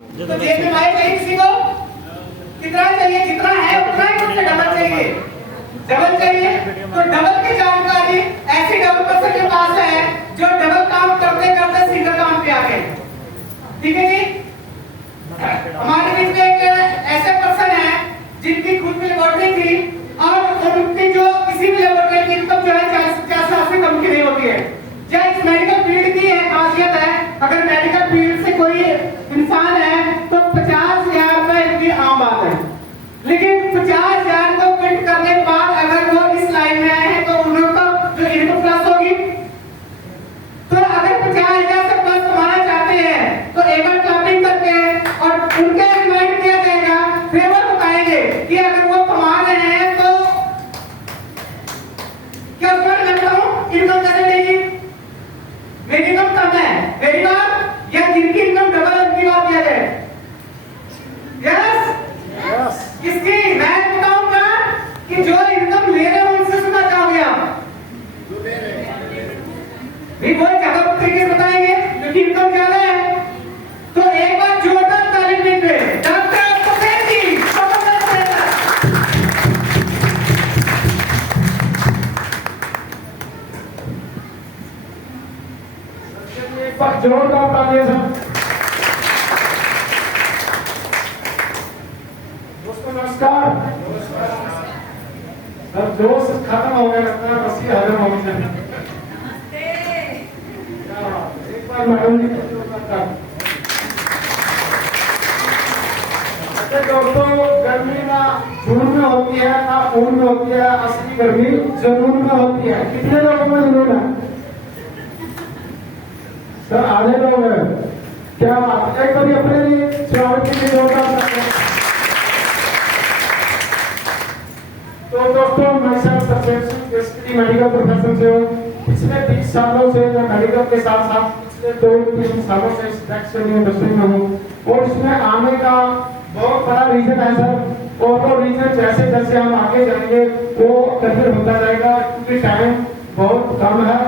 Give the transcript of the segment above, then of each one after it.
तो जेब में आए नहीं किसी को कितना चाहिए, जितना है उतना ही उससे डबल चाहिए। डबल चाहिए तो डबल की जानकारी ऐसी डबल पर्सन के पास है जो डबल काम करते करते सिंगल काम पे आ गए। ठीक है जी। हमारे बीच में एक ऐसे पर्सन है जिनकी खुद की लेबोरेटरी थी और उनकी जो किसी भी लेबोरेटरी की इनकम जो है 40-50 से कम की नहीं होती है। क्या इस मेडिकल फील्ड की है खासियत है, अगर मेडिकल फील्ड से कोई इंसान है तो 50,000 रुपए इनकी आम बात है। लेकिन 50,000 को प्रिंट करने के बाद अगर वो इस लाइन में आए हैं तो उनका जो इनकम प्लस होगी। तो अगर 50,000 से प्लस कमाना चाहते हैं तो एक बार क्लबिंग करके और उनके रिमाइंड किया जाएगा, फिर वो बताएंगे कि अगर वो कमा रहे हैं तो क्या उसमें मैं बताऊं इनकम कैसे लेगी। मेरी इनकम कम है, मेरी बात या जिनकी इनकम डबल उनकी बात किया जाए। यस किसकी मैं बताऊंगा कि जो इनकम ले रहे हैं उनसे सुनना चाहोगे आप भी वही जगह तरीके से बताएंगे क्योंकि इनकम ज्यादा है। तो एक बार जोरदार ताली दीजिए डॉक्टर पटेल जी। एक बार जोरदार तालियां सब। दोस्तों नमस्कार। सर जोश खत्म हो गया लगता है, बस ये हजम हो गई। एक बार मैडम जी दोस्तों, गर्मी ना जून में होती है ना जून में होती है, असली गर्मी जून में होती है। कितने लोगों में जरूर है सर? आधे लोग हैं। क्या एक बार अपने लिए स्वागत के लिए जोरदार करते हैं। तो दोस्तों मैं बेसिकली मेडिकल प्रोफेशन से हूँ। पिछले 20 सालों से मैं मेडिकल के साथ साथ पिछले 2-3 सालों से टेक्सटाइल इंडस्ट्री में हूँ और इसमें आने का बहुत बड़ा रीजन है सर। और वो रीजन जैसे जैसे हम आगे जाएंगे वो क्लियर होता जाएगा क्योंकि टाइम बहुत कम है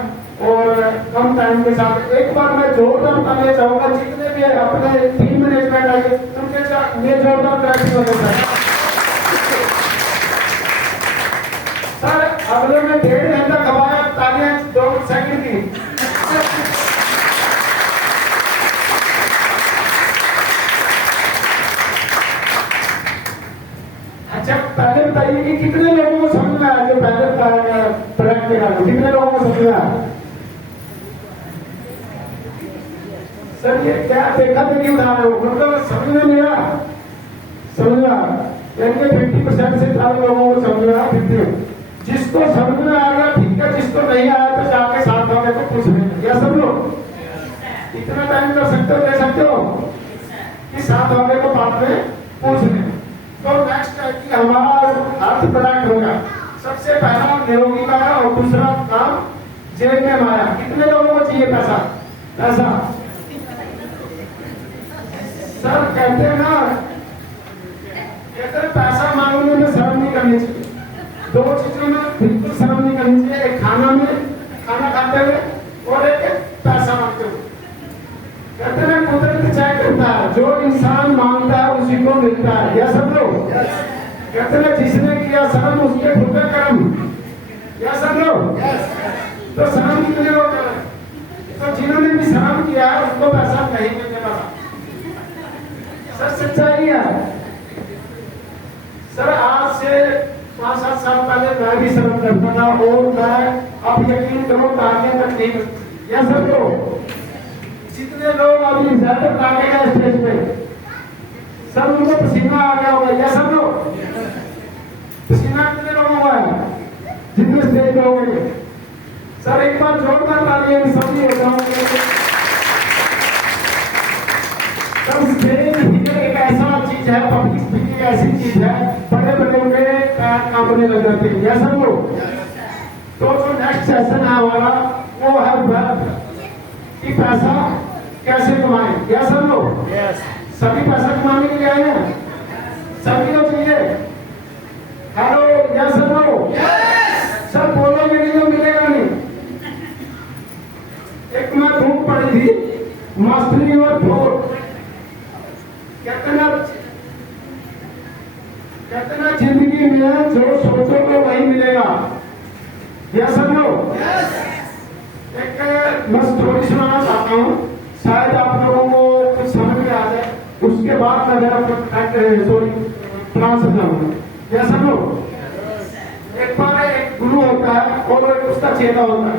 और कम टाइम के साथ एक बार मैं जोरदार तालियां चाहूंगा जितने भी अपने टीम मैनेजमेंट आए उनके साथ ये जोरदार प्रैक्टिस होता है सर। अगले में 1.5 घंटा खपाया तालियां 2 सेकंड की। अच्छा पहले बताइए कि कितने लोगों को समझ में आया जो पहले प्रैक्टिस कितने लोगों को समझ में आया सर? ये क्या देखा देखी उदाहरण मतलब समझ में नहीं आया, समझ में आया यानी 50% से ज्यादा लोगों को समझ में आया। 50 जिसको समझ में आएगा ठीक है, जिसको नहीं आया तो जाके साथ वाले को पूछ लेंगे। या सब लोग इतना टाइम कर सकते हो, दे सकते हो कि साथ वाले को बाद में पूछ लें। तो नेक्स्ट है कि हमारा अर्थ प्रोडक्ट होगा। सबसे पहला निरोगी का और दूसरा काम जेब में माया। कितने लोगों को चाहिए पैसा? पैसा सर कहते हैं ना, कहते हैं पैसा मांगने में शर्म नहीं करनी चाहिए। 2 चीजों में बिल्कुल शर्म नहीं करनी चाहिए, एक खाना में खाना खाते हुए और एक पैसा मांगते हुए। कहते हैं कुदरत चाहे करता है, जो इंसान मांगता है उसी को मिलता है। या सब लोग कहते हैं जिसने किया शर्म उसके खुद का कर्म। या सब लोग तो शर्म कितने लोग करें? तो जिन्होंने भी शर्म किया है उसको पैसा नहीं मिलने वाला। सर सच्चाई है सर। आज से 5-7 साल पहले मैं भी शर्म करता था और मैं अब यकीन करो आगे तक नहीं। या सब लोग जितने लोग अभी ज्यादा आगे गए स्टेज पे सब उनको पसीना आ गया होगा। या सब लोग पसीना कितने लोगों को है जितने स्टेज पे हो गए? सर एक बार जोरदार तालियां समझी होता हूँ। स्टेज एक ऐसा चीज है, पब्लिक स्पीकिंग ऐसी चीज है, बड़े बड़े उनके पैर कांपने लग जाते हैं। या सब लोग तो जो नेक्स्ट सेशन है हमारा वो है वेल्थ कि पैसा कैसे कमाएं। या सब लोग सभी पैसा कमाने के लिए आए हैं? सभी लोग चाहिए? हेलो या सब लोग सर बोलोगे नहीं तो मिलेगा नहीं। एक मैं बुक पढ़ी थी मास्टरी और थॉट कहते ना जिंदगी में जो सोचोगे वही मिलेगा। यह समझो। एक मैं स्टोरी सुनाना चाहता हूँ, शायद आप लोगों को कुछ समझ में आ जाए, उसके बाद मैं मेरा सॉरी प्लान समझाऊंगा। यह समझो। एक बार एक गुरु होता है और एक उसका चेला होता है,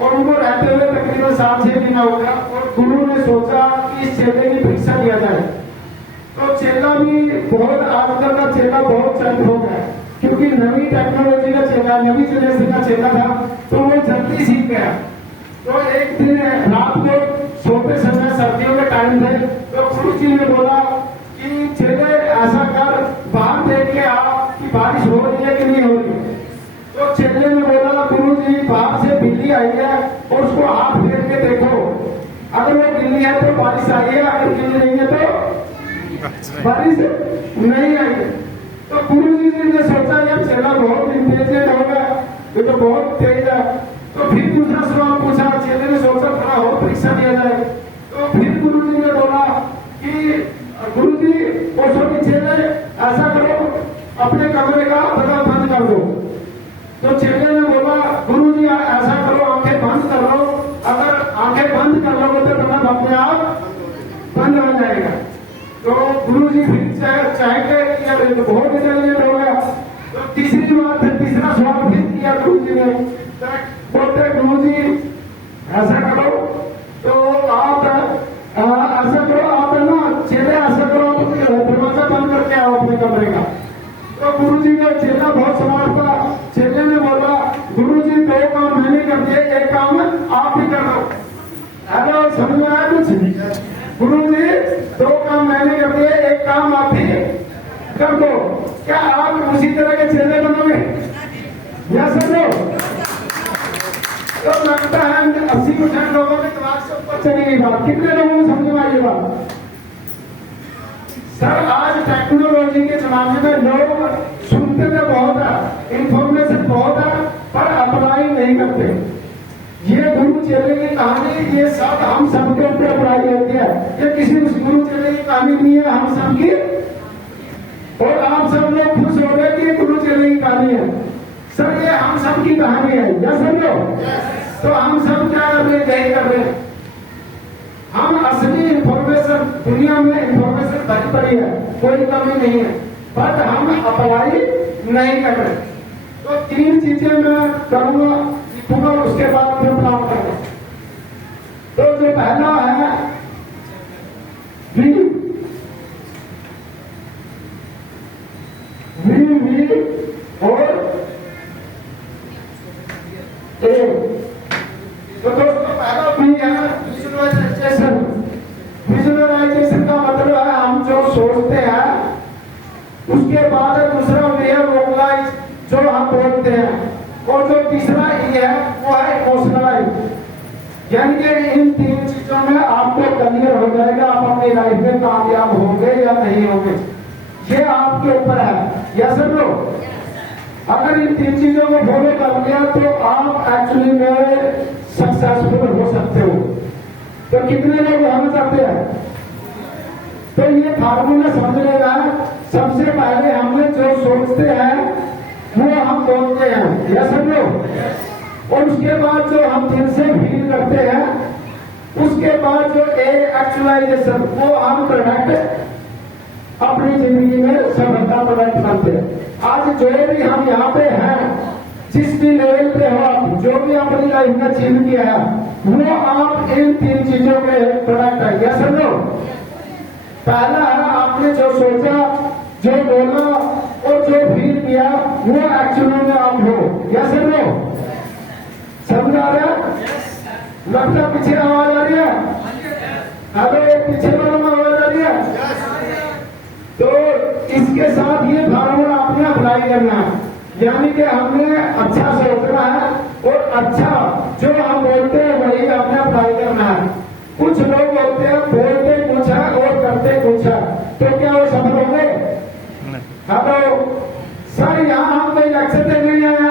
और उनको रहते हुए तकरीबन 7-6 महीना हो गया, और गुरु ने सोचा कि इस चेले की परीक्षा लिया जाए। तो चेला भी बहुत, आजकल का चेला बहुत चंद हो गया, क्योंकि नवी टेक्नोलॉजी का चेला, नवी जनरेशन का चेला था, तो वो जल्दी सीख गया। तो एक दिन रात को सोते समय, सर्दियों के टाइम थे, तो गुरु जी ने बोला कि चेले ऐसा कर, बाहर देख के आओ कि बारिश हो रही है कि नहीं हो रही है। तो चेले ने बोला, गुरु जी बाहर से बिल्ली आई है और उसको हाथ फेर के देखो, अगर वो बिल्ली है तो बारिश आई है, अगर बिल्ली नहीं है तो बारिश नहीं आई। तो गुरु जी ने सोचा यार चेला बहुत इंटेलिजेंट होगा, ये तो बहुत तेज है। तो फिर दूसरा सवाल पूछा, चेले ने सोचा थोड़ा और परीक्षा दिया जाए। तो फिर गुरु जी ने बोला कि गुरु जी वो छोटी चेले ऐसा करो, अपने कमरे का दरवाजा बंद कर दो। तो चेले ने बोला, गुरु जी ऐसा करो, आंखें बंद कर लो, अगर आंखें बंद कर लोगे तो दरवाजा अपने आप बंद हो जाएगा। तो गुरु जी फिर चाहेंगे कि यार ये तो बहुत इंटेलिजेंट हो गया। तो तीसरी बार फिर तीसरा सवाल फिर किया गुरु जी ने, बोलते गुरु जी ऐसा करो, तो आप ऐसा करो, आप है ना चेले ऐसा करो, दरवाजा बंद करके आओ अपने कमरे का। तो गुरु जी का चेला बहुत स्मार्ट था, चेले ने बोला, गुरु जी 2 काम मैंने कर दिए, 1 काम आप ही कर दो। हेलो, समझ में आया कुछ? गुरु जी 2 काम मैंने कर दिए, 1 काम आप ही कर दो। क्या आप उसी तरह के चेले बनोगे? या समझो। तो लगता है 80% लोगों के दिमाग से ऊपर चली गई बात। कितने लोगों को समझ में आई ये बात? सर, आज टेक्नोलॉजी के जमाने में लोग सुनते तो बहुत है, इंफॉर्मेशन बहुत है, पर अप्लाई नहीं करते। ये गुरु चेले की कहानी, ये सब हम सबके ऊपर अप्लाई होती है। ये किसी उस गुरु चेले की कहानी नहीं है, हम सबकी। और आप सब लोग खुश हो गए कि ये गुरु चेले की कहानी है। सर, ये हम सबकी कहानी है, या समझो। तो हम सब क्या कर रहे हैं? यही कर रहे हैं। हम असली इंफॉर्मेशन, दुनिया में इंफॉर्मेशन भरी पड़ी है, कोई कमी नहीं है, बट हम अप्लाई नहीं कर रहे। तो 3 चीजें मैं करूंगा, लिखूंगा, उसके बाद फिर काम करूंगा। तो जो पहला है वी और ए। तो दोस्तों, पहला वी है विजुअलाइजेशन। विजुअलाइजेशन का मतलब है हम जो सोचते हैं, उसके बाद दूसरा वी है वोकलाइज, जो हम बोलते हैं, और जो तीसरा ई है वो है इमोशनलाइज। यानी कि इन 3 चीजों में आपको क्लियर हो जाएगा आप अपनी लाइफ में कामयाब होंगे या नहीं होंगे, ये आपके ऊपर है। या समझो, अगर इन 3 चीजों को फॉलो कर लिया तो आप एक्चुअली में सक्सेसफुल हो सकते हो। तो कितने लोग होना चाहते हैं? तो ये फार्मूला समझने का, सबसे पहले हमने जो सोचते हैं वो हम बोलते हैं, या समझो। और उसके बाद जो हम दिल से फील करते हैं, उसके बाद जो एक्चुअलाइजेशन, वो हम प्रोडक्ट अपनी जिंदगी में सफलता प्रोडक्ट करते हैं। आज जो भी हम यहाँ पे हैं, जिस भी लेवल पे हो आप, जो भी अपनी लाइफ में अचीव किया है, वो आप इन 3 चीजों के प्रोडक्ट है। या समझो, पहला है आपने जो सोचा, जो बोला और जो फील किया, वो एक्चुअली में आप हो। या समझो, समझ आ रहा है? लगता पीछे आवाज आ रही है? अरे पीछे वालों में आवाज आ रही है? तो इसके साथ ये फार्मूला आपने अप्लाई करना है, यानी कि हमने अच्छा सोचना है और अच्छा जो हम बोलते हैं वही आपने अप्लाई करना है। कुछ लोग बोलते हैं, बोलते कुछ है और करते कुछ है, तो क्या वो सफल होंगे? हेलो सर, यहाँ हम कोई लेक्चर देने नहीं आए,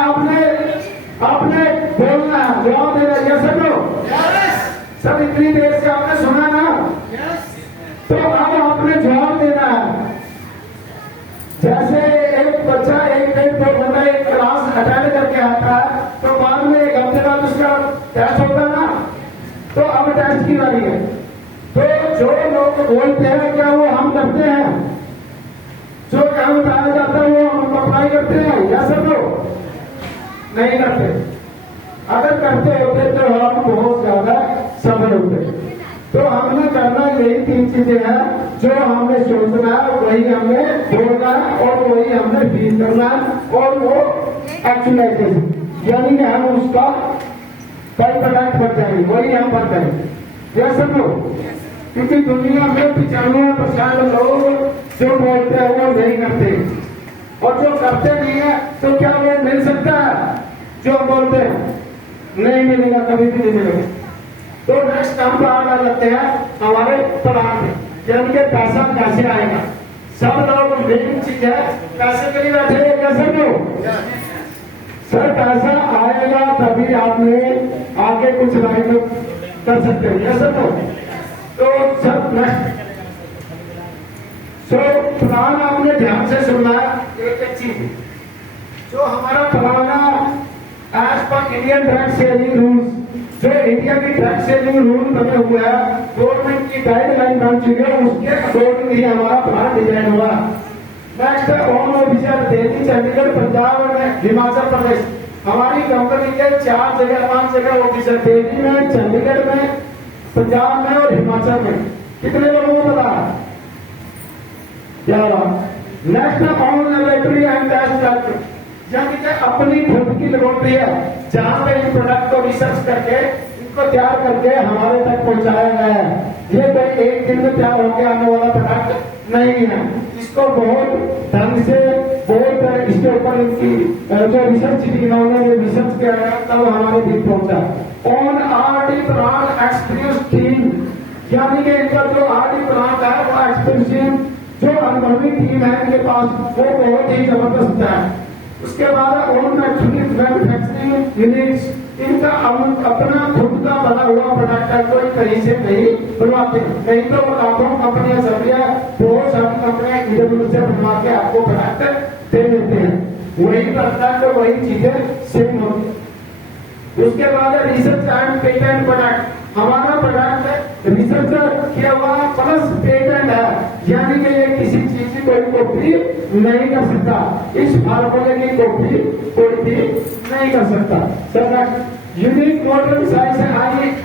आपने बोलना है, जवाब देना है। यस सर, सर इतनी देर से आपने सुना ना, तो अब आपने जवाब जैसे एक बच्चा एक डेढ़ दो घंटा एक क्लास अटेंड करके आता है तो बाद में एक हफ्ते बाद उसका टेस्ट होता है ना, तो अब टेस्ट की बारी है। तो जो लोग बोलते हैं क्या वो हम करते हैं, जो काम बताया जाता है वो हम अप्लाई करते हैं, या सब लोग नहीं करते। अगर करते होते तो हम बहुत ज्यादा सफल होते। तो हमने करना यही 3 चीजें हैं, जो हमने सोचना है वही हमने बोलना है और वही हमने फील करना है, और वो एक्चुअलाइजेशन यानी कि हम उसका बाई प्रोडक्ट बन जाएंगे, वही हम बन जाएंगे। यह सब लोग, क्योंकि दुनिया में 95% लोग जो बोलते हैं वो नहीं करते, और जो करते नहीं है तो क्या वो मिल सकता है? जो बोलते हैं नहीं मिलेगा, कभी भी नहीं मिलेगा। तो नेक्स्ट हम आ जाते हैं हमारे प्लान में, यानी कि पैसा कैसे आएगा। सब लोग मेन चीज है पैसे के लिए बैठे हैं, कैसे लोग सर पैसा आएगा तभी आपने आगे कुछ लाइन कर सकते हैं, कैसे लोग। तो सब नेक्स्ट प्लान आपने ध्यान से सुनना है। एक चीज जो हमारा प्लान है as per Indian drug selling rules, जो इंडिया की ड्रग सेलिंग रूल बने हुए हैं, गवर्नमेंट की गाइडलाइन बन चुकी है, उसके अकॉर्डिंग ही हमारा प्लान डिजाइन हुआ। Next home officer Delhi, Chandigarh, Punjab में, हिमाचल प्रदेश। हमारी कंपनी के 4 जगह 5 जगह ऑफिसर, दिल्ली में, चंडीगढ़ में, पंजाब में और हिमाचल में। कितने लोगों को पता? क्या next on laboratory and test, यानी कि अपनी खुद की लेबोरेटरी है जहां पे इन प्रोडक्ट को रिसर्च करके इनको तैयार करके हमारे तक पहुंचाया गया है। ये कोई एक दिन में तैयार होकर आने वाला प्रोडक्ट नहीं है, इसको बहुत ढंग से बहुत इसके ऊपर इनकी जो रिसर्च की इन्होंने रिसर्च किया है तब हमारे दिन पहुंचा। On RD plant experience team, यानी कि इनका जो आरडी प्लांट है वो एक्सपीरियंस जो अनुभवी टीम है इनके पास वो बहुत ही जबरदस्त है। उसके बाद ओन मैन्युफैक्चरिंग यूनिट्स, इनका अपना खुद का बना हुआ प्रोडक्ट है, कोई कहीं से नहीं बनवाते। नहीं तो लाखों कंपनियां चल रही है, बहुत सारी कंपनियां इधर उधर से बनवा के आपको प्रोडक्ट दे देते हैं, वही प्रोडक्ट तो वही चीजें सेम होती। उसके बाद रिसर्च एंड पेटेंट प्रोडक्ट, हमारा प्रोडक्ट रिसर्च किया हुआ प्लस पेटेंट है, यानी कि ये किसी चीज की कोई कॉपी नहीं कर सकता, इस फार्मूले की कॉपी कोई भी नहीं कर सकता। Sir unique modern science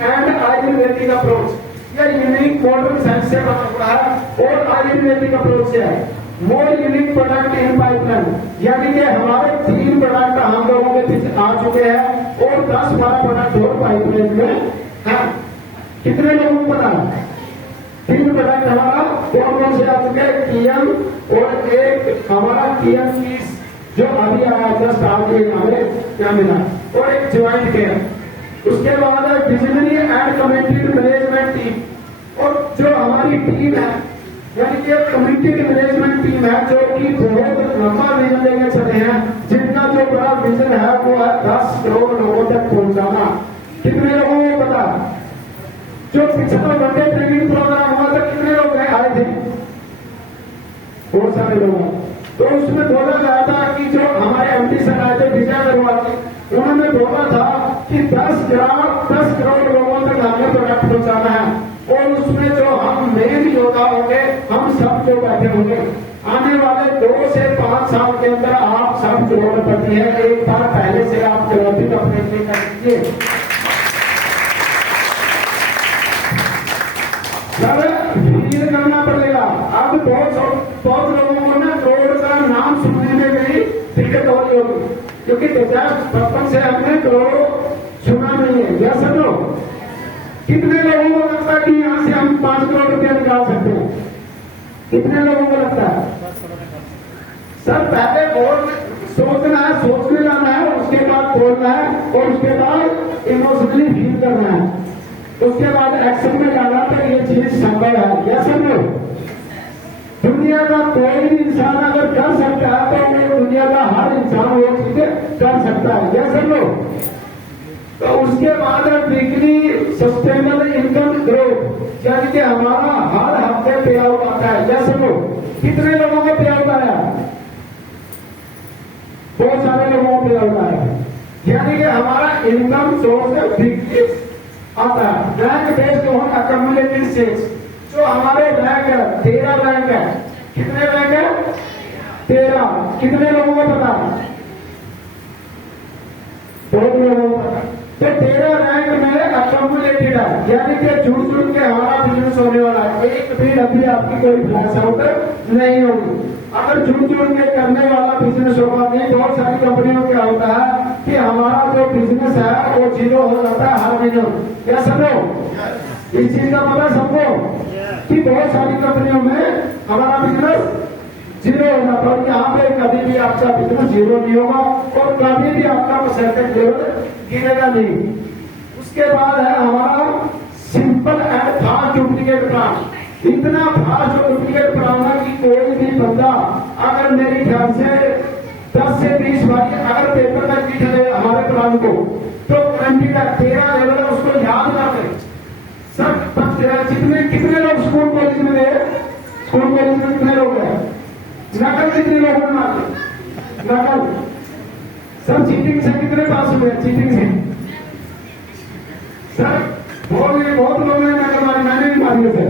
and Ayurvedic approach, यह यूनिक मॉडर्न साइंस से बना हुआ है और आयुर्वेदिक अप्रोच से है। मोर यूनिक प्रोडक्ट इन पाइपलाइन, यानी कि हमारे 3 प्रोडक्ट हम लोगों के पीछे आ चुके हैं और 10-12 प्रोडक्ट और पाइपलाइन में है। कितने लोगों को पता? 3 प्रोडक्ट हमारा कौन से आ चुके हैं? टीएम और एक हमारा टीएम की जो अभी आया 10 साल के हमें क्या मिला, और एक ज्वाइंट केयर। उसके बाद visionary and community management team, और जो हमारी टीम है यानी कि कम्युनिटी मैनेजमेंट टीम है जो कि बहुत लंबा विजन लेके चले हैं, जिनका जो बड़ा विजन है वो है 10 करोड़ लोगों तक पहुंचाना। कितने लोगों को पता? जो पिछला वनडे ट्रेनिंग प्रोग्राम हुआ था कितने लोग आए थे? बहुत सारे लोग। तो उसमें बोला गया था कि जो हमारे एमडी सर आए थे विजय अग्रवाल, उन्होंने बोला था कि 10 करोड़ लोगों तक हमें प्रोडक्ट पहुंचाना है, और उसमें जो हम मेन योद्धा होंगे हम सब जो बैठे होंगे। आने वाले 2 से 5 साल के अंदर आप सब करोड़पति हैं, एक बार पहले से आप करोड़पति अपने लिए कर दीजिए। सर फील करना पड़ेगा। अब बहुत लोगों को ना करोड़ का नाम सुनने में भी दिक्कत हो रही होगी, क्योंकि 2055 से हमने करोड़ सुना नहीं है। या सब लोग कितने लोगों को लगता है कि यहाँ से हम 5 करोड़ रुपया निकाल सकते हैं? कितने लोगों को लगता है? सर पहले बोल सोचना है, सोच के लाना है, उसके बाद बोलना है, और उसके बाद इमोशनली फील करना है, उसके बाद एक्शन में जाना। तो ये चीज संभव है। या सब लोग दुनिया का कोई भी इंसान अगर कर सकता है तो ये दुनिया का हर इंसान वो चीजें कर सकता है। या सब लोग तो उसके बाद वीकली सस्टेनेबल इनकम ग्रोथ, यानी कि हमारा हर हफ्ते पे आउट आता है। जैसे लोग कितने लोगों को पे आउट आया? बहुत सारे लोगों पे लग रहा है, यानी कि हमारा इनकम सोर्स डिक्रीज आता है। Bank based on accumulated sales, जो हमारे बैंक है 13 बैंक है। कितने बैंक है? 13। कितने लोगों को पता है? 2 लोगों को पता। तो 13 बैंक में अक्यूमुलेटेड है, यानी कि जुड़ जुड़ के हमारा बिजनेस होने वाला है। एक भी अभी आपकी कोई फ्लैश आउट नहीं होगी अगर जुड़ जुड़ के करने वाला बिजनेस होगा। नहीं, बहुत सारी कंपनियों क्या होता है कि हमारा जो बिजनेस है वो 0 हो जाता है हर महीने। क्या समझो इस चीज का पता सबको कि बहुत सारी कंपनियों में हमारा बिजनेस 0 हो जाता है। यहाँ पे कभी भी आपका बिजनेस 0 नहीं होगा और कभी भी आपका परसेंटेज लेवल गिरेगा नहीं। उसके बाद है हमारा simple and fast duplicate plan. इतना फास्ट डुप्लीकेट प्लान है कि कोई भी बंदा अगर मेरे ख्याल से 10 से 20 बार अगर पेपर में लिख ले हमारे प्लान को तो गारंटी का 13 लेवल उसको याद कर ले। सब जितने कितने लोग स्कूल कॉलेज में गए, स्कूल कॉलेज में कितने लोग हैं? नकल कितने लोगों ने मारे? नकल सब चीटिंग से कितने पास हुए? चीटिंग से सर बहुत लोगों ने नकल मारी, मैंने भी मारी थे।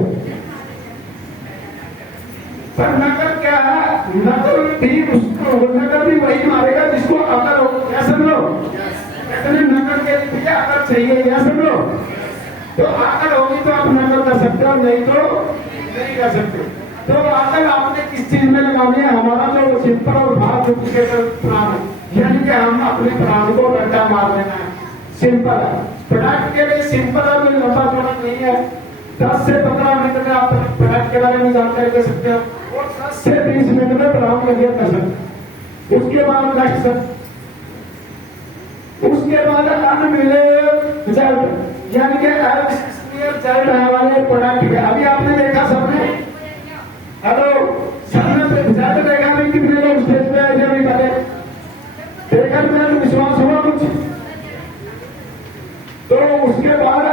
पर नकल क्या है? नकल भी उसको नकल भी वही मारेगा जिसको अकल हो। क्या समझो? कहते नकल के लिए अकल चाहिए। क्या समझो? तो अकल होगी तो आप नकल कर सकते हो, नहीं तो नहीं कर सकते। तो अकल आपने किस चीज में लगानी है? हमारा जो सिंपल और फास्ट डुप्लीकेट प्लान है, यानी कि हम अपने प्लान को रट्टा मार देना है। सिंपल है, प्रोडक्ट के लिए सिंपल है, कोई लंबा चौड़ा नहीं है। 10 से 15 मिनट में आप प्रोडक्ट के बारे में जानकारी दे सकते हो और 10 से 20 मिनट में प्लान क्लियर कर सकते हो। उसके बाद नेक्स्ट, उसके बाद अनमिले रिजल्ट, यानी कि रिजल्ट है हमारे प्रोडक्ट के। अभी आपने देखा सबने, हेलो सबने रिजल्ट देखा नहीं? कितने लोग स्टेज पे आए थे? अभी पहले देखा तो विश्वास हुआ कुछ? तो उसके बाद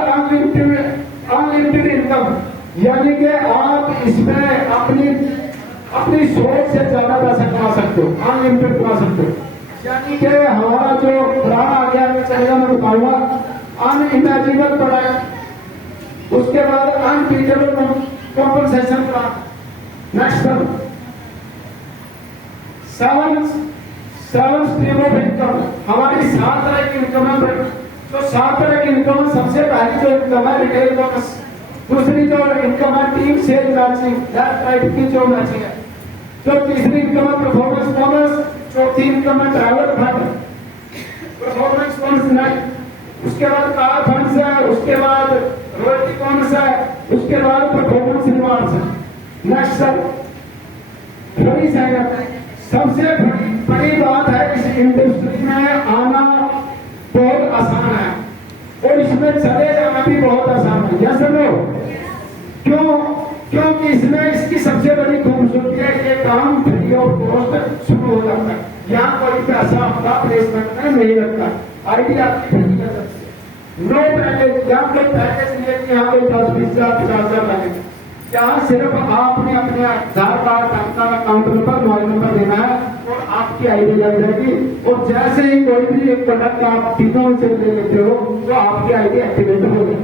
अनलिमिटेड इनकम, यानी कि आप इसमें अपनी सोच से ज्यादा पैसा कमा सकते हो, अनलिमिटेड कमा सकते हो। यानी कि हमारा जो प्लान आ गया मैं चलेगा, मैं बताऊंगा अनइमेजिनेबल प्रोडक्ट, उसके बाद unbeatable compensation plan. Next 7 stream of income, हमारी 7 तरह की इनकम है। तो 7 तरह की इनकम, सबसे पहली जो इनकम है रिटेल बोनस, दूसरी जो इनकम है टीम सेल मैचिंग, टाइप की जो मैचिंग है। जो तीसरी इनकम है परफॉर्मेंस बोनस, चौथी इनकम है travel fund, performance bonus net, उसके बाद कार फंड है, उसके बाद रॉयल्टी बोनस है, उसके बाद परफॉर्मेंस रिवार्ड्स है। नेक्स्ट सर बड़ी सबसे बड़ी बात है, इस इंडस्ट्री में आना बहुत आसान है और इसमें चले जाना भी बहुत आसान है। क्या समझो? क्यों? क्योंकि इसमें इसकी सबसे बड़ी खूबसूरती है, ये काम फ्री ऑफ कॉस्ट शुरू हो जाता है। यहाँ कोई पैसा आपका प्लेसमेंट में नहीं लगता, आईडी आपकी फ्री कर सकती है। नो पैकेज, यहाँ कोई पैकेज नहीं है कि यहाँ कोई 10, 20, 50 हजार लगेगा। यहाँ सिर्फ आपने अपने Aadhaar card, PAN card, account number, mobile number देना है और आपकी आईडी लग जाएगी। और जैसे ही कोई भी एक प्रोडक्ट आप तीनों से ले लेते हो तो आपकी आईडी एक्टिवेट हो गई।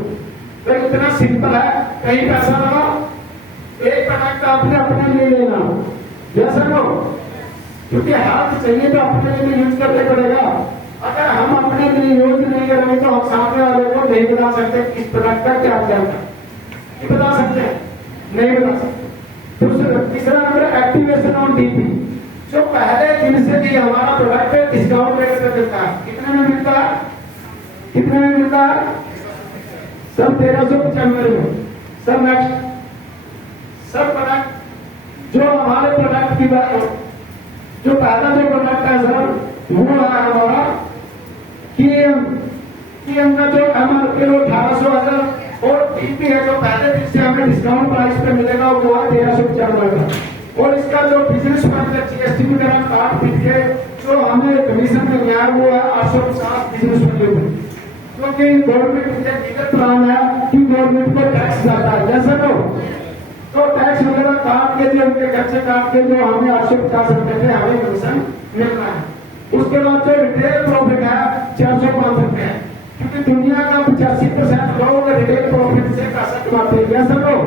तो इतना सिंपल है, कहीं पैसा लगा, एक प्रोडक्ट आपने अपने लिए लेना, जैसा लो, क्योंकि हेल्थ चाहिए तो अपने लिए यूज करना पड़ेगा। अगर हम अपने लिए यूज नहीं करेंगे तो हम सामने वाले को नहीं बता सकते इस प्रोडक्ट का क्या क्या है, बता सकते हैं? नहीं बता सकते। दूसरा तीसरा नंबर एक्टिवेशन ऑन डीपी, जो पहले दिन से भी हमारा प्रोडक्ट डिस्काउंट रेट पे मिलता है। कितने में मिलता है? कितने में मिलता है? सब 1395 में। सब नेक्स्ट, सब प्रोडक्ट जो हमारे प्रोडक्ट की बात, जो पहला जो प्रोडक्ट है सर वो है हमारा KM का जो MRP 1800 है और डीपी है जो पहले दिन से हमें डिस्काउंट प्राइस पे मिलेगा वो है 1395 का। और इसका जो बिजनेस फंड GST वगैरह काट पीट के जो हमें कमीशन में गया वो है 850 बिजनेस फंड, क्योंकि गवर्नमेंट का लीगल प्लान है कि गवर्नमेंट को टैक्स जाता है। जैसा तो टैक्स वगैरह काट के जो उनके खर्चे काट के जो हमें 850 रुपए थे हमें कमीशन मिल रहा है। उसके बाद जो रिटेल प्रॉफिट है 400-500 रुपए है, क्योंकि दुनिया का 85% लोग रिटेल प्रॉफिट से पैसा कमाते हैं। क्या सब लोग,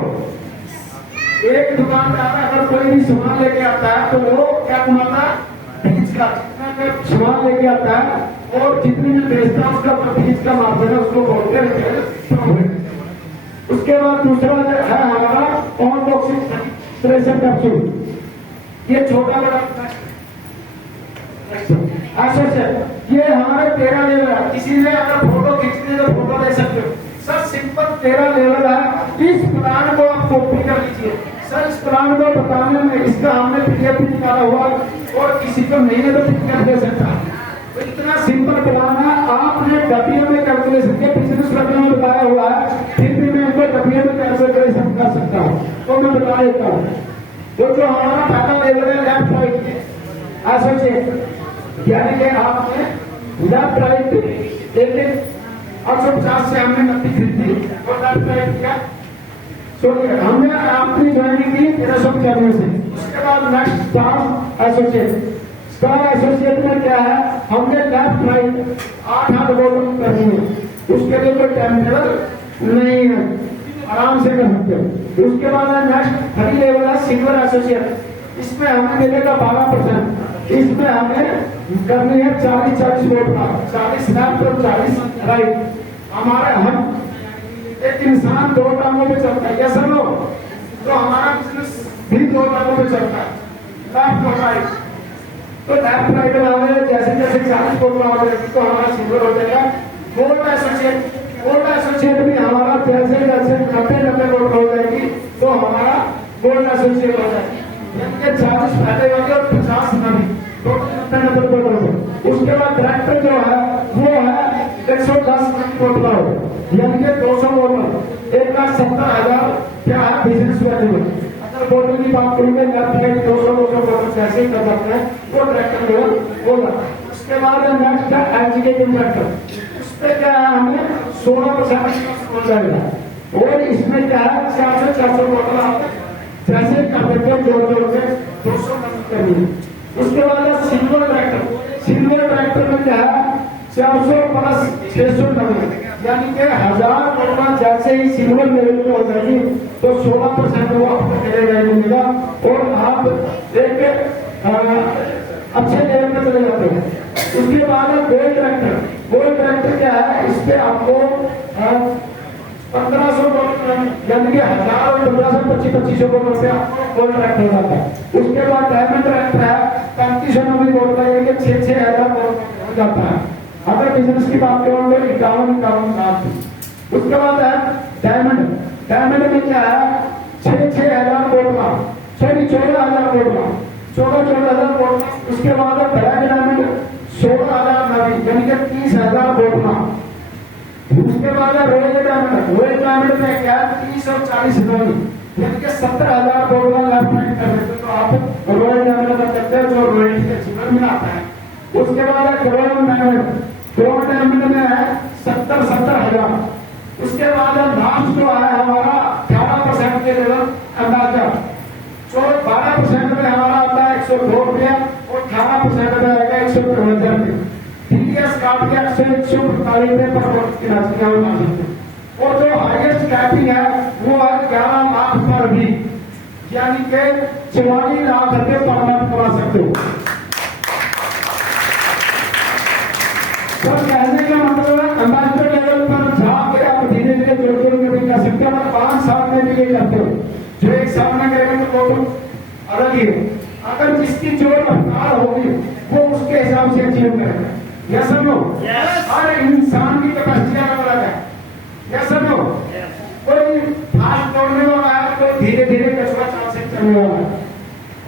एक दुकानदार अगर कोई भी सामान लेके आता है तो वो क्या कमाता है, बीज का। जितना में सामान लेके आता है और जितनी में बेचता है उसका बीज का मार्जिन है, उसको बोलते हैं रिटेल प्रॉफिट। उसके बाद दूसरा जो है हमारा ऑन बॉक्सिंग प्रेशर कैप्सूल, ये छोटा बड़ा अच्छा ये हमारे 13 लेवल है। किसी ने अगर फोटो खींचनी है तो फोटो ले सकते हो सर। सिंपल 13 लेवल है। इस प्लान को आप कॉपी कर लीजिए सर। इस प्लान को बताने में इसका हमने पीडीएफ भी निकाला हुआ और किसी को नहीं है तो पीडीएफ दे सकता है। तो इतना सिंपल प्लान है। आपने डबिया में कैलकुलेशन के बिजनेस करने में बताया हुआ है, फिर भी मैं उनको डबिया में कैलकुलेशन कर सकता हूँ। तो मैं बता देता हूँ। तो जो हमारा पहला लेवल है लेफ्ट राइट एसोसिएट, यानी कि आपने लेफ्ट राइट 850 से हमने 90 खरीदी और लेफ्ट राइट क्या सुनिए, हमने आपकी ज्वाइनिंग की 1395 से। उसके बाद next star associate. Star associate में क्या है, हमने लेफ्ट राइट 8 बोल करनी है। उसके लिए कोई टाइम टेबल नहीं है, आराम से कर सकते हो। उसके बाद नेक्स्ट 3 लेवल है सिल्वर एसोसिएट। इसमें हमें मिलेगा 12%। इसमें हमें करनी है 40-40 वोट का, 40 लेफ्ट और 40 राइट। हमारे हम एक इंसान 2 टांगों पे चलता है, कैसा लोग, तो हमारा बिजनेस भी 2 टांगों पे चलता है, लेफ्ट और राइट। तो लेफ्ट राइट में हमें जैसे जैसे 40 वोट आ जाएगी तो हमारा सिल्वर हो जाएगा। गोल्ड एसोसिएट भी हमारा जैसे जैसे 90 वोट हो जाएगी तो हमारा गोल्ड एसोसिएट हो जाएगी। 40 पहले वाले और 50 नवी, टोटल 90 वोट हो। उसके बाद डायरेक्टर जो है वो है 110 वोट का हो, यानी कि 200 वोट 1,70,000 क्या है बिजनेस वैल्यू। अगर वोटर की बात करेंगे लेफ्ट राइट 200 वोटर कैसे कर सकते हैं, वो डायरेक्टर लेवल होगा। उसके बाद नेक्स्ट है एग्जीक्यूटिव डायरेक्टर। उस पर क्या है हमें 16% हो जाएगा और इसमें क्या है 400 वोटर जैसे कर देते हैं जोड़ के 200 करनी। उसके बाद सिल्वर डायरेक्टर में क्या है 400 प्लस 690, यानी कि 1000 वोटर जैसे ही सिल्वर लेवल पे हो जाएगी तो 16% वो आपको मिलेगा और आप एक अच्छे लेवल में चले जाते हैं। उसके बाद गोल्ड डायरेक्टर क्या है, इस पे आपको 1500 यानी कि 1000 और 1500-2500 वोट से आपको गोल्ड डायरेक्टर हो जाता है। उसके बाद डायमंड डायरेक्टर है 3590 वोट का, यानी कि 6,000 वोट हो जाता है। अगर बिजनेस की बात करूँ तो 51 लाख। उसके बाद है डायमंड में क्या है 6,000 वोट का, सॉरी 14,000 वोट का, 14,000 वोट। उसके बाद ब्लैक डायमंड 16,000 नवी, यानी कि 30,000 वोट का। उसके बाद रॉयल डायमंड में क्या 30 और 40 नवी, यानी कि 17,000 वोट का लेफ्ट राइट कर देते तो आप रॉयल डायमंड कर सकते हैं, जो रॉयल्टी के जीवन में आता है। उसके बाद है क्रोन डायमंड में है 70,000। उसके बाद लास्ट जो है हमारा 11% के लेवल अंदाजा, जो 12% में हमारा आता है 102 रुपया और 18% में आएगा 153 रुपये। टीडीएस काट के 145 रुपये पर वोट की राशि और जो हाईएस्ट कैपिंग है वो है 11 लाख पर भी, यानी कि 44 लाख रुपये पर मंथ कमा सकते हो। तो कहने का मतलब है एम्बेसडर लेवल पर जाके आप धीरे धीरे जोड़ में भी कर सकते हो, 5 साल में भी ये करते हो। जो एक साल में करेंगे तो वो अलग ही है। अगर जिसकी जो रफ्तार होगी वो उसके हिसाब से अचीव करेगा। यह समझो हर इंसान की कैपेसिटी अलग अलग है। यह समझो कोई फास्ट दौड़ने वाला है तो धीरे धीरे कचरा चाल से चलने वाला है,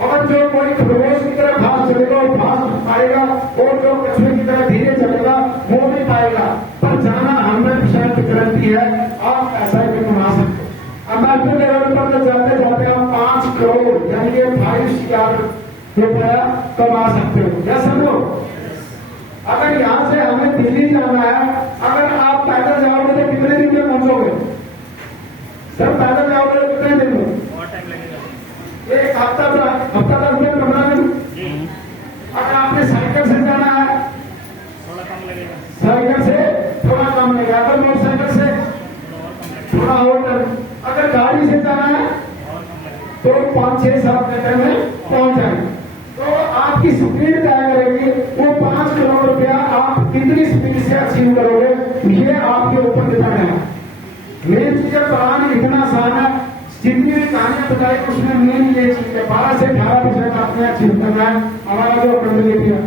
और जो कोई रोज की तरह फास्ट चलेगा वो फास्ट पाएगा और जो कचरे की तरह धीरे चलेगा वो भी पाएगा। पर जाना 100% गारंटी है, आप पैसा भी कमा सकते हो। एम्बेसडर लेवल पर तो जाते जाते आप 5 करोड़ यानी कि 5,000 रुपया कमा सकते हो। यह समझो अगर यहाँ से हमें दिल्ली जाना है, अगर आप पैदल जाओगे तो कितने दिन में पहुंचोगे सर? पैदल जाओगे तो कितने दिन में? एक हफ्ता 10 दिन 15 दिन। अगर आपने साइकिल से जाना है आप कहते में पहुंच जाएंगे। तो आपकी स्पीड तय करेगी वो 5 करोड़ रुपया आप कितनी स्पीड से अचीव करोगे, ये आपके ऊपर डिपेंड है। मेन चीज प्लान इतना आसान है, जितनी भी कहानियां बताई उसमें मेन ये चीज है 12 से 18% आपने अचीव करना है। हमारा जो कंपनी है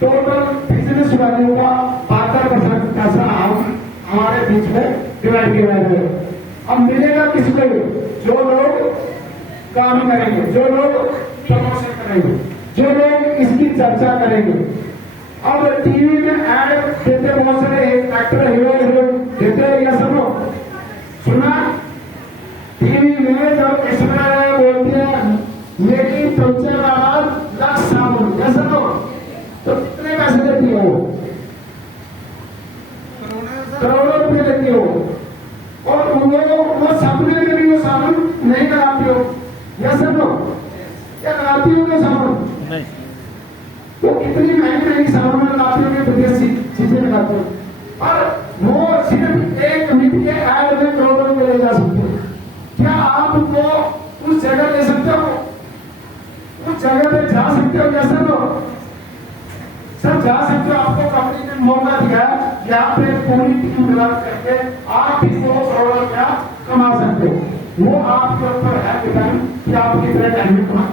टोटल बिजनेस वैल्यू का 72% पैसा हम हमारे बीच में डिवाइड किया है। अब मिलेगा किसको, जो लोग काम करेंगे, जो लोग प्रमोशन करेंगे, जो लोग इसकी चर्चा करेंगे। अब टीवी में ऐड देते बहुत सारे एक्टर हीरो देते, या सुना टीवी में जब इसमें बोलते हैं मेरी त्वचा का लक्ष्य साबुन, ऐसा तो कितने पैसे देती है वो, करोड़ों रुपये देती हो। और वो सपने में भी वो साबुन नहीं लगाती हो, या सुनो क्या लगाती हो वो साबुन नहीं, वो कितनी महंगी महंगी साबुन लगाती हो, विदेशी चीजें लगाती हो, और वो सिर्फ एक मिनट के ऐड में करोड़ों में ले जा सकते हो। क्या आप वो उस जगह ले सकते हो, उस जगह पे जा सकते हो, जैसे तो सर जा सकते हो। आपको कंपनी ने मौका दिया यहाँ पे पूरी टीम मिला करके आप ही 100 करोड़ रुपया कमा सकते हो। वो आपके ऊपर है डिपेंड कि आप कितने टाइम में कमा।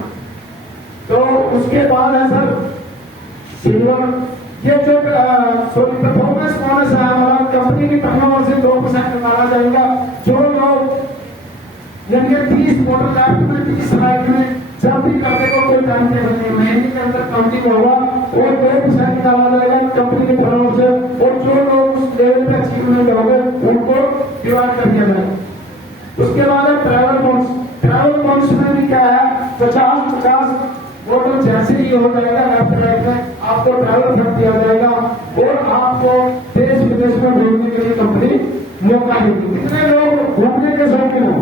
तो उसके बाद है सर सिल्वर, ये जो परफॉर्मेंस बोनस है हमारा कंपनी की टर्नओवर से 2% निकाला जाएगा। जो लोग यानी 30 क्वार्टर लैप में 30 लाख में जब भी करने को कोई टाइम टेबल नहीं, महीने के अंदर काउंटिंग होगा और 2% निकाला जाएगा कंपनी के टर्नओवर से, और जो लोग उस लेवल पे अचीव नहीं करोगे उनको डिवाइड कर दिया जाएगा। उसके बाद है ट्रैवल बोनस। ट्रैवल बोनस में भी क्या है 50-50 वो तो जैसे ही हो जाएगा लेफ्ट राइट में आपको ट्रैवल फंड दिया जाएगा और आपको देश विदेश में घूमने के लिए कंपनी मौका देगी। कितने लोग घूमने के शौकीन हो,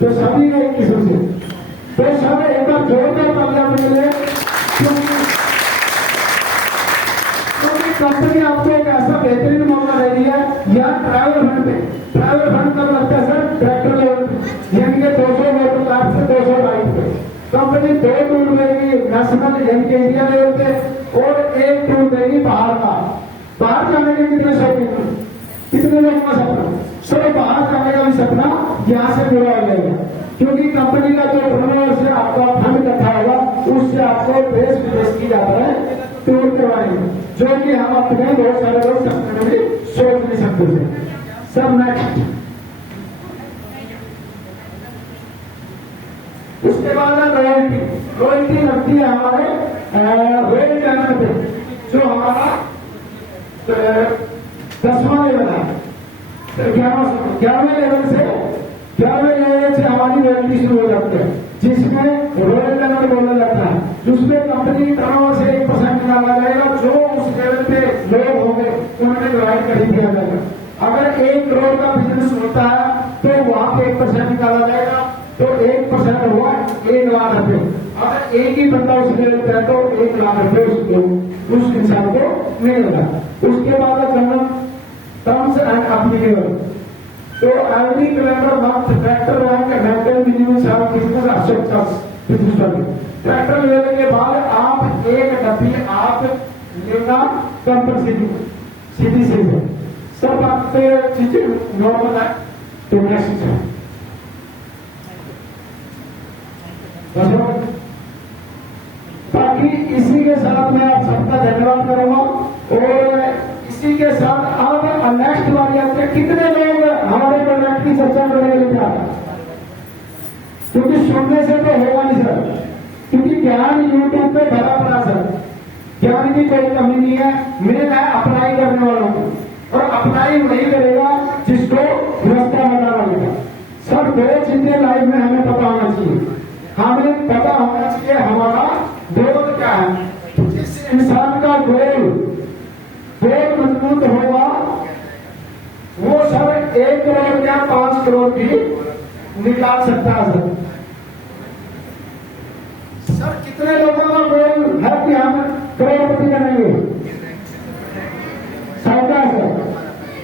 तो सभी एक किस्म से, तो सब एक बार जोरदार तालियां मिले, क्योंकि कंपनी आपको एक ऐसा बेहतरीन मौका दे रही है। यहाँ ट्रैवल फंड पे, ट्रैवल फंड कब लगता है सर, ट्रैक्टर लेवल पे, यानी कि 200 वोटर लाख से 200 लाख पे कंपनी 2 टूर देगी नेशनल यानी कि इंडिया लेवल पे, और 1 टूर देगी बाहर का। बाहर जाने के कितने शौकीन, कितने लोगों का सपना, सिर्फ बाहर जाने का भी सपना यहाँ से पूरा हो जाएगा, क्योंकि कंपनी का जो टर्नओवर से आपका फंड इकट्ठा होगा उससे आपको देश विदेश की यात्राएं टूर करवाएंगे, जो कि हम अपने बहुत सारे लोग सपने में भी सोच नहीं सकते थे। सब नेक्स्ट, उसके बाद है रॉयल्टी। रॉयल्टी लगती है हमारे रेल चैनल पे, जो हमारा 10वां लेवल है, 11वें लेवल से हमारी रॉयल्टी शुरू हो जाती है, जिसमें रॉयल लेवल बोला जाता है, जिसमें कंपनी की टर्नओवर से 1% निकाला जाएगा। जो उस लेवल पे लोग होंगे उन्हें डिवाइड कर दिया जाएगा। अगर 1 करोड़ का बिजनेस होता है तो वहां पे 1% निकाला जाएगा, तो 1% हुआ 1 लाख रुपए। अगर एक ही बंदा उस लेवल पे है तो 1 लाख रुपए उस इंसान को मिलेगा। उसके बाद टर्म्स एंड एप्लीकेबल, तो every calendar month tractor rank rental minimum serve business acceptance tractor लेने के बाद आप एक डब्बी आप लेना कंपल्सरी, सीधी सीधे सब आपसे चीजें नॉर्मल है। तो नेक्स्ट बाकी इसी के साथ मैं आप सबका धन्यवाद करूंगा, और इसी के साथ अब नेक्स्ट बारी आते हैं कितने लोग हमारे प्रोडक्ट की चर्चा करने के लिए जा रहे हैं, क्योंकि सुनने से तो होगा नहीं सर, क्योंकि ज्ञान यूट्यूब पे भरा पड़ा सर, ज्ञान की कोई कमी नहीं है। मेन है अप्लाई करने वालों को, और अप्लाई वही करेगा जिसको रास्ता बता लगेगा। सर 2 चीजें लाइफ में हमें पता होना चाहिए, हमें पता होना चाहिए हमारा गोल क्या है। जिस इंसान का गोल मजबूत होगा वो सर 1 करोड़ या 5 करोड़ भी निकाल सकता है। सर कितने लोगों का गोल है कि हम करोड़पति बनेंगे, साइटा सर,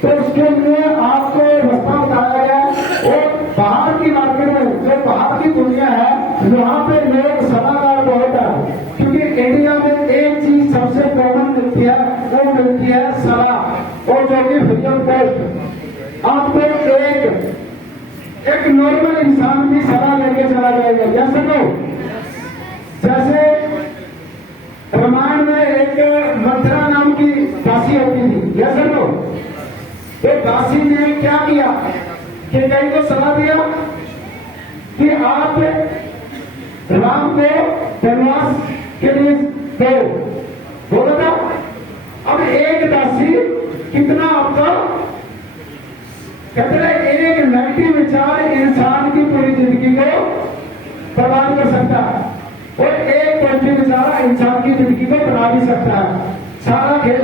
तो उसके लिए आपको रास्ता बताया गया, और बाहर की मार्केट में जो बाहर की दुनिया है वहाँ पे लोग सलाहकार बहुत है, क्योंकि इंडिया में एक चीज सबसे कॉमन मिलती है, वो मिलती है सलाह, और जो कि फ्री ऑफ कॉस्ट। आपको एक नॉर्मल इंसान भी सलाह लेके चला जाएगा। जैसे रामायण में एक मथुरा नाम की दासी होती थी, जैसे तो दासी ने क्या किया कि कई को सलाह दिया कि आप राम को वनवास के लिए दो, बोला था। अब एक दासी कितना आपका कहते हैं, एक नेगेटिव विचार इंसान की पूरी जिंदगी को बर्बाद कर सकता है, और एक पॉजिटिव विचार इंसान की जिंदगी को बना भी सकता है। सारा खेल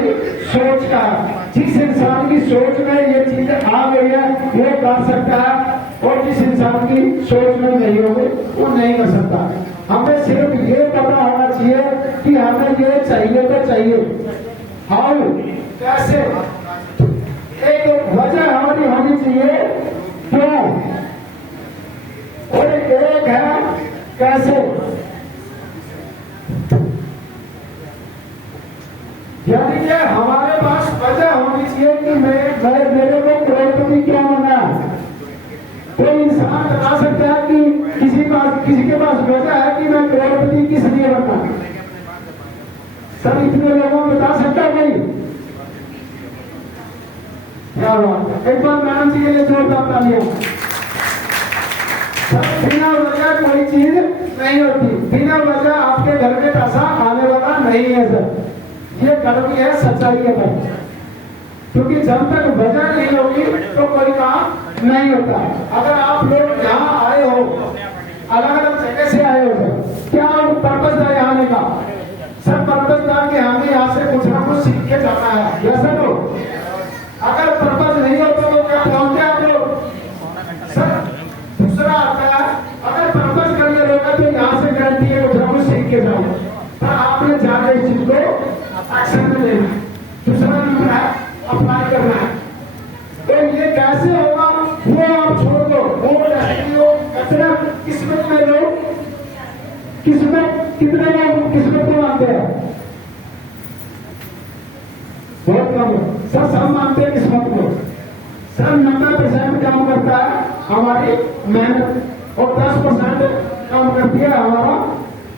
सोच का है। जिस इंसान की सोच में ये चीज आ गई है वो कर सकता है, और जिस इंसान की सोच में नहीं होगी वो नहीं कर सकता। हमें सिर्फ ये पता होना चाहिए कि हमें ये चाहिए तो चाहिए, हाउ, कैसे, एक वजह हमारी होनी चाहिए क्यों, और एक है कैसे। यानी कि हमारे पास वजह होनी चाहिए कि मेरे को करोड़पति क्यों बनना है। कोई इंसान बता सकता है कि किसी के पास वजह है कि मैं करोड़पति किस लिए बनना, सर इतने लोगों को बता सकता है नहीं? क्या बात है, एक बार मैडम जी के लिए जोरदार तालियां। सर बिना वजह कोई चीज नहीं होती, बिना वजह आपके घर में पैसा आने वाला नहीं है सर, ये कड़वी है, सच्चाई है भाई। क्योंकि जब तक वजह नहीं होगी तो कोई काम नहीं होता। अगर आप लोग यहाँ आए हो, अलग अलग जगह से आए हो, क्या पर्पज था यहाँ आने का? सर पर्पज था कि हमें यहाँ से कुछ ना कुछ सीख के जाना है, वैसे तो अगर पर्पज नहीं होता तो क्या पहुंचते आप लोग? सर दूसरा आता है, अगर पर्पज कर ले होगा तो यहाँ से गारंटी है कुछ ना कुछ सीख के जाओ, पर आपने जाकर इस चीज को एक्शन में लेना है। दूसरा नंबर है अप्लाई करना है। तो ये कैसे होगा वो आप छोड़ दो, वो कितना किस्मत में लो, किस्मत कितने लोग किस्मत को मानते हैं? बहुत कम सर, सब मानते हैं किस्मत को। सर 90% काम करता है हमारी मेहनत, और 10% काम करती है हमारा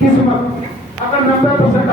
किस्मत। अगर 90%